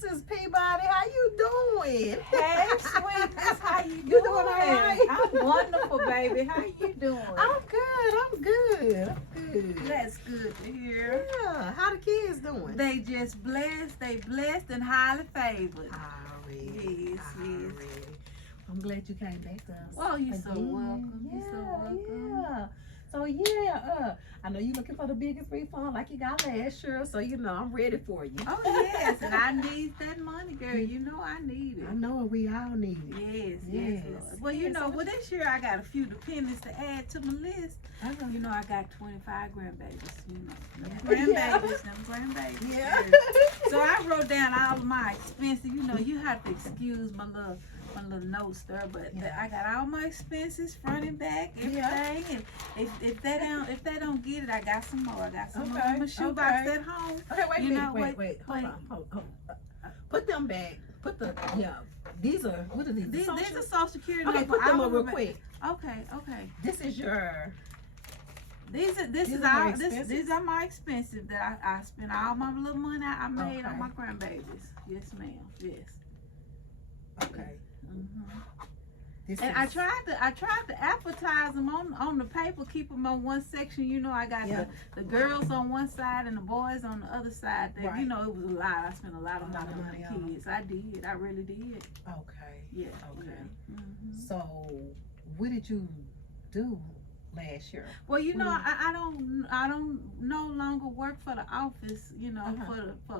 Mrs. Peabody, how you doing? Hey, sweetness, how you doing? You doing all right? I'm wonderful, baby. How you doing? I'm good. That's good to hear. Yeah, how the kids doing? They just blessed. They blessed and highly favored. Already. Yes. I'm glad you came back to us. Oh, you're so again. welcome. Yeah, You're so welcome. yeah. So I know you're looking for the biggest refund like you got last year. So I'm ready for you. Oh yes, and I need that money, girl. You know I need it. I know we all need it. Yes, Lord. Well, this year I got a few dependents to add to my list. You know, I got 25 grandbabies. Them grandbabies. Yeah. So I wrote down all of my expenses. You have to excuse my little notes there, but I got all my expenses front and back, everything. And if they don't get it, I got some more. I got some more in my shoebox at home. Okay, wait. Hold on. Put them back. Put the These are what are these? These are Social Security. Okay, put them up real quick. Okay. This is your. These are my expenses that I spent all my little money I made on my grandbabies. Yes, ma'am. Yes. Okay. And I tried to advertise them on the paper, keep them on one section. I got the girls on one side and the boys on the other side. That it was a lot. I spent a lot of money on the kids. I did. I really did. Okay. Yeah. Okay. Yeah. So, what did you do last year? Well, I don't no longer work for the office. For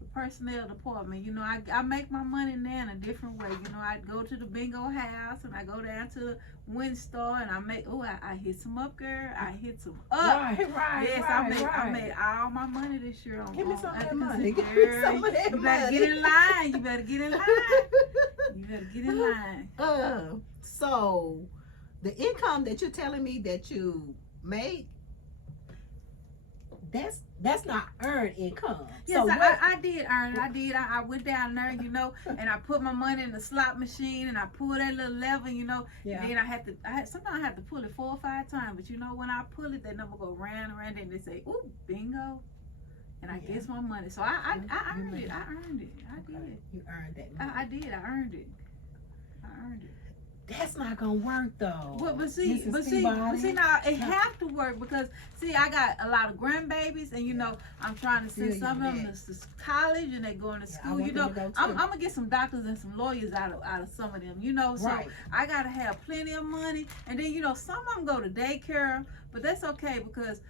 the personnel department. I make my money now in a different way. I go to the bingo house and I go down to the Win Star and I hit some up, girl. I hit some up. Right. Yes, I made all my money this year on. Give me some of that money. Give me some of that You money. better get in line. You better get in line. So the income that you're telling me that you made, that's not earned income. Yes, so I did earn it. I went down there, and I put my money in the slot machine and I pulled that little lever, and then sometimes I have to pull it 4 or 5 times, but when I pull it, that number go round and round and they say, ooh, bingo. And I get my money. So I earned it. I did. You earned that money. I did. I earned it. That's not gonna work though. But see, now it have to work because I got a lot of grandbabies, and I'm trying to send some of them to college, and they going to school. I'm gonna get some doctors and some lawyers out of some of them. So I gotta have plenty of money, and then some of them go to daycare. But that's okay because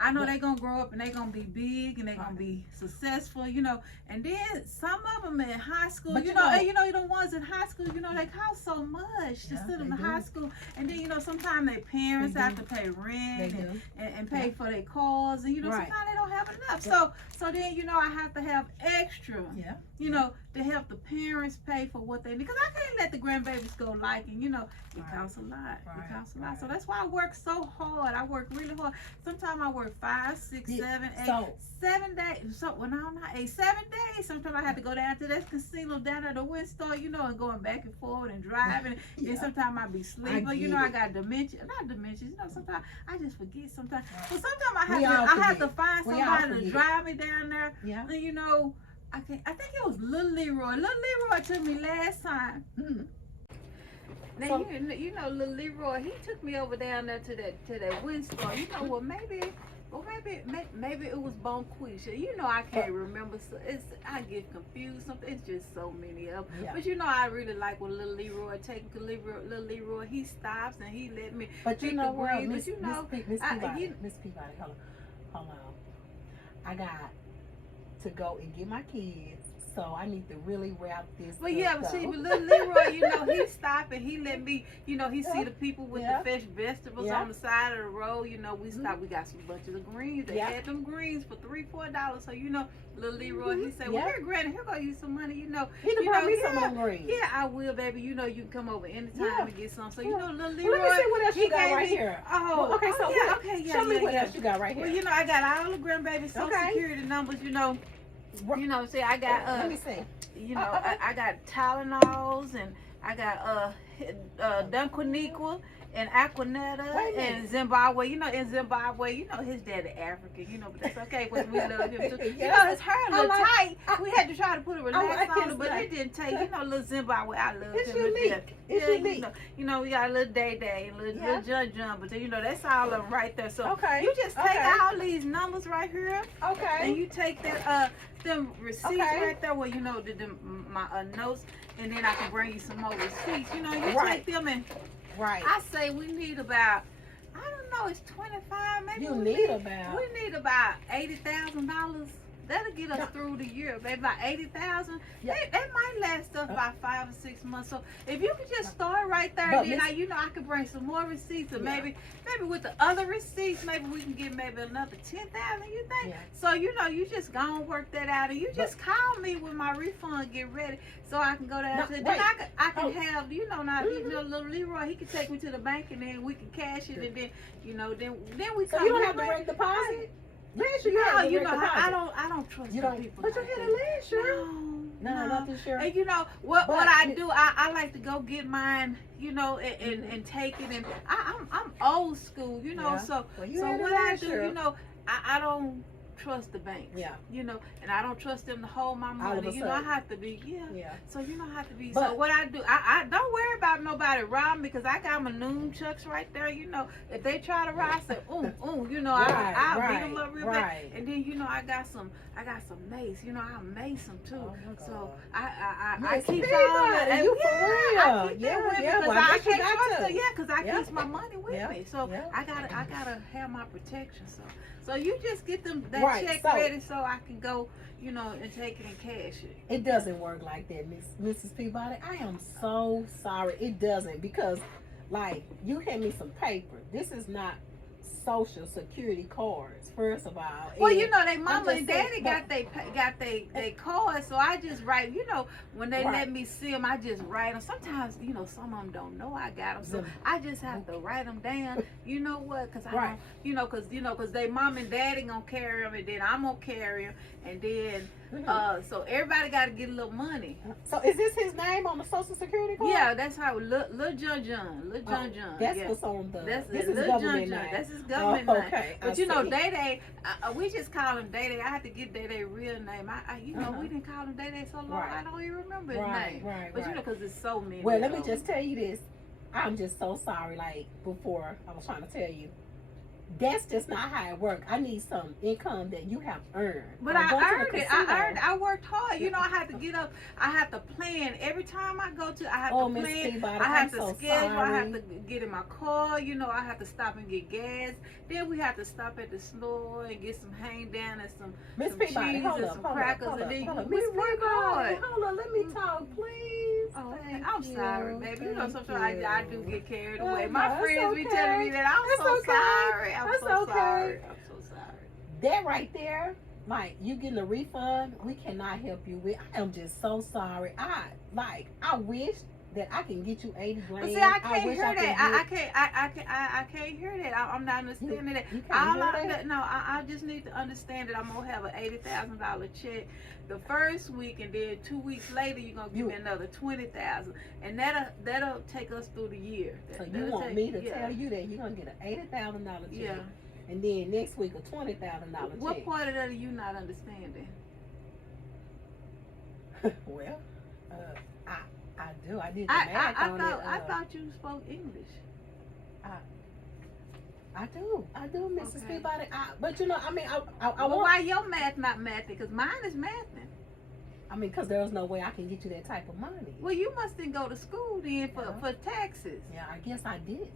I know they're going to grow up and they're going to be big and they're going to be successful, And then some of them in high school, and the ones in high school, they cost so much to send them to high school. And then, sometimes their parents have to pay rent and pay for their cars. And, sometimes they don't have enough. So then, I have to have extra, to help the parents pay for what they need. Because I can't let the grandbabies go it costs a lot. It costs a lot. So that's why I work so hard. I work really hard. Sometimes I work 5, 6, 7, 8, 7 days. So not 8, 7 days. Sometimes I have to go down to that casino down at the Win Star, and going back and forth and driving. And sometimes I be sleeping. I got dementia. Not dementia. Sometimes I just forget sometimes. But sometimes I have to find somebody to drive me down there. Yeah. And I think it was Little Leroy. Little Leroy took me last time. Now Little Leroy, he took me over down there to that Win Star. Maybe it was Bonquisha. I can't remember. So I get confused. It's just so many of them. But I really like when Little Leroy Little Leroy. He stops and he let me. But pick the green. Miss Peabody, hold on. I got to go and get my kids. So I need to really wrap this. But Little Leroy, he stopped and he let me, he see the people with the fresh vegetables on the side of the road. We stopped. We got some bunch of the greens. They had them greens for $3, $4. So Little Leroy, he said, "Well, here, Granny, here go you some money. He can buy me some more greens. Yeah, I will, baby. You can come over anytime and get some. So Little Leroy. Well, let me see what else you got right here. Oh, okay. So show me what else you got right here. Well, I got all the grandbaby Social Security numbers. See, I got let me see. I got Tylenols and I got Dunquiniqua and Aquanetta and Zimbabwe. You know, in Zimbabwe, you know, his daddy African, you know, but that's okay because we love him too. You know, his hair a little tight. We had to try to put a relax on it, but it didn't take, you know, little Zimbabwe. I love him. It's unique. It's unique. You know, we got a little Day and little Jun, but you know, that's all of them right there. So you just take all these numbers right here. And you take that them receipts right there where you know my notes, and then I can bring you some more receipts. You know, you take them and I say we need about, I don't know, it's 25 maybe. We need about $80,000. That'll get us through the year, baby. About 80,000. That might last us about 5 or 6 months. So if you could just start right there, then you know I can bring some more receipts, or maybe with the other receipts, maybe we can get maybe another 10,000. You think? So you know, you just go and work that out, and you just call me when my refund get ready, so I can go down to. Then I can have, you know, now you know, little Leroy, he can take me to the bank, and then we can cash it, and then you know, then we come. So you don't have to break deposit. Last year, you know, I don't trust people. But you had it last year. No, not this year. And you know what I do? I like to go get mine, you know, and take it. And I'm old school, you know. So what I do, you know, I don't trust the banks. You know, and I don't trust them to hold my money. You know, I have to be So you know, I have to be. So what I do, I don't worry about nobody robbing me, because I got my noon chucks right there. You know, if they try to rob, I say, you know, I'll beat them up real bad. And then you know, I got some mace. You know, I mace them too. So I keep all that. You for real? I keep that with me because I can't trust them. Because I keep my money with me. So I gotta have my protection. So you just get them that check ready so I can go, you know, and take it and cash it. It doesn't work like that, Mrs. Peabody. I am so sorry. It doesn't, because like you hand me some paper. This is not Social Security cards, first of all. Well, you know, they mama and daddy got they cards, so I just write, you know, when they let me see them, I just write them. Sometimes, you know, some of them don't know I got them, so I just have to write them down. You know what? Because I don't, because they mom and daddy gonna carry them, and then I'm gonna carry them, and then so everybody got to get a little money. So is this his name on the Social Security card? Yeah, that's how Lil John. That's what's on the. This is government name. That's his government name. But you know, Day, we just call him Day. I have to get Day real name. You know, we didn't call him Day so long. I don't even remember his name. But you know, because it's so many. Well, let me just tell you this. I'm just so sorry. Like before, I was trying to tell you. That's just not how it works. I need some income that you have earned. But I earned it. I worked hard. You know, I have to get up. I have to plan. Every time I go to, I have to plan. Peabody, I have to schedule. I have to get in my car. You know, I have to stop and get gas. Then we have to stop at the store and get some hang down and some cheese and some crackers. And then we work hard. Hold on, let me talk, please. Oh, I'm sorry, baby. You know, sometimes I do get carried away. My friends be telling me that I'm so sorry. I'm so sorry. That right there, like you getting a refund, we cannot help you with. I am just so sorry. I wish that I can get you $80,000. But see, I can't hear that. I can't hear that. I'm not understanding that. I just need to understand that I'm gonna have an $80,000 check the first week, and then 2 weeks later you're gonna give me another $20,000, and that'll take us through the year. So you want me to tell you that you're gonna get an $80,000 check? Yeah. And then next week a $20,000 check. What part of that are you not understanding? Well, I do. I did the math on it. I thought you spoke English. I do, Mrs. Peabody. But you know, I mean, why your math not mathing? Because mine is mathing. I mean, because there's no way I can get you that type of money. Well, you must then go to school then for taxes. Yeah, I guess I did.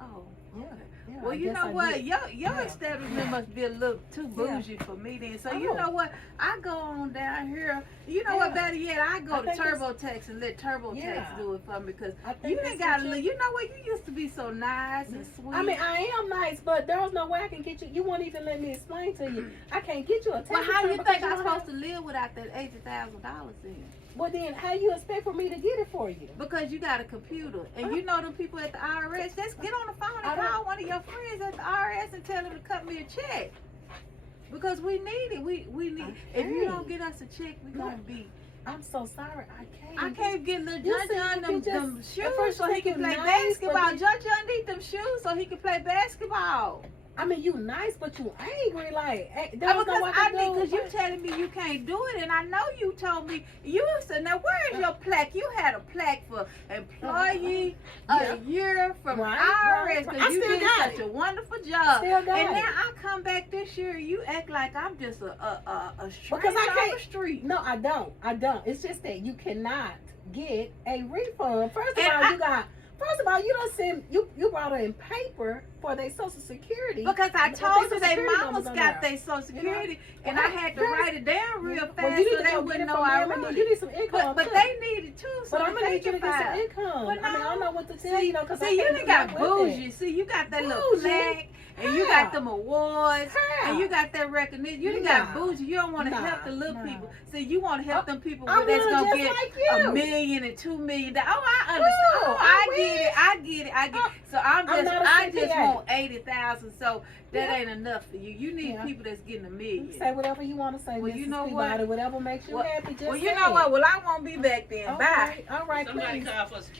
Oh, yeah. Okay. Yeah, well, you know what? Your establishment must be a little too bougie for me then. So you know what? I go on down here. You know what? Better yet, I go to TurboTax and let TurboTax do it for me, because you ain't got to. You know what? You used to be so nice and sweet. I mean, I am nice, but there's no way I can get you. You won't even let me explain to you. I can't get you a tax. Well, how do you think I'm supposed to live without that $80,000 then? Well, then, how you expect for me to get it for you? Because you got a computer. And you know them people at the IRS. Just get on the phone and call one of your friends at the IRS and tell them to cut me a check. Because we need it. We need. If you don't get us a check, we're going to be I'm so sorry. I can't get little You John see, them at shoes first so he can play nice, basketball. John need them shoes so he can play basketball. I mean, you nice, but you angry. Like, because you telling me you can't do it, and I know you told me you said. Now, where is your plaque? You had a plaque for employee a year from IRS because you did such a wonderful job. And now I come back this year, you act like I'm just a stranger on the street. No, I don't. It's just that you cannot get a refund. First of all, you don't send you brought in paper for their Social Security. Because I told you their mamas got their Social Security, and I had to write it down real fast so they wouldn't know I wrote it. You need some income, but they need it too. So but I'm gonna need you to get some income. But I mean, I don't know what to tell you, because see, you done got bougie. See, you got that little plaque, and you got them awards, and you got that recognition. You done got bougie. You don't want to help the little people. See, you want to help them people that's gonna get $1 million and $2 million. Oh, I understand. Oh, I get it. So I just want 80,000. So that ain't enough for you. You need people that's getting $1 million. Say whatever you want to say. Well, you know what? Whatever makes you happy. Just well, you know what? Well, I won't be back then. Bye. All right. Somebody call for security.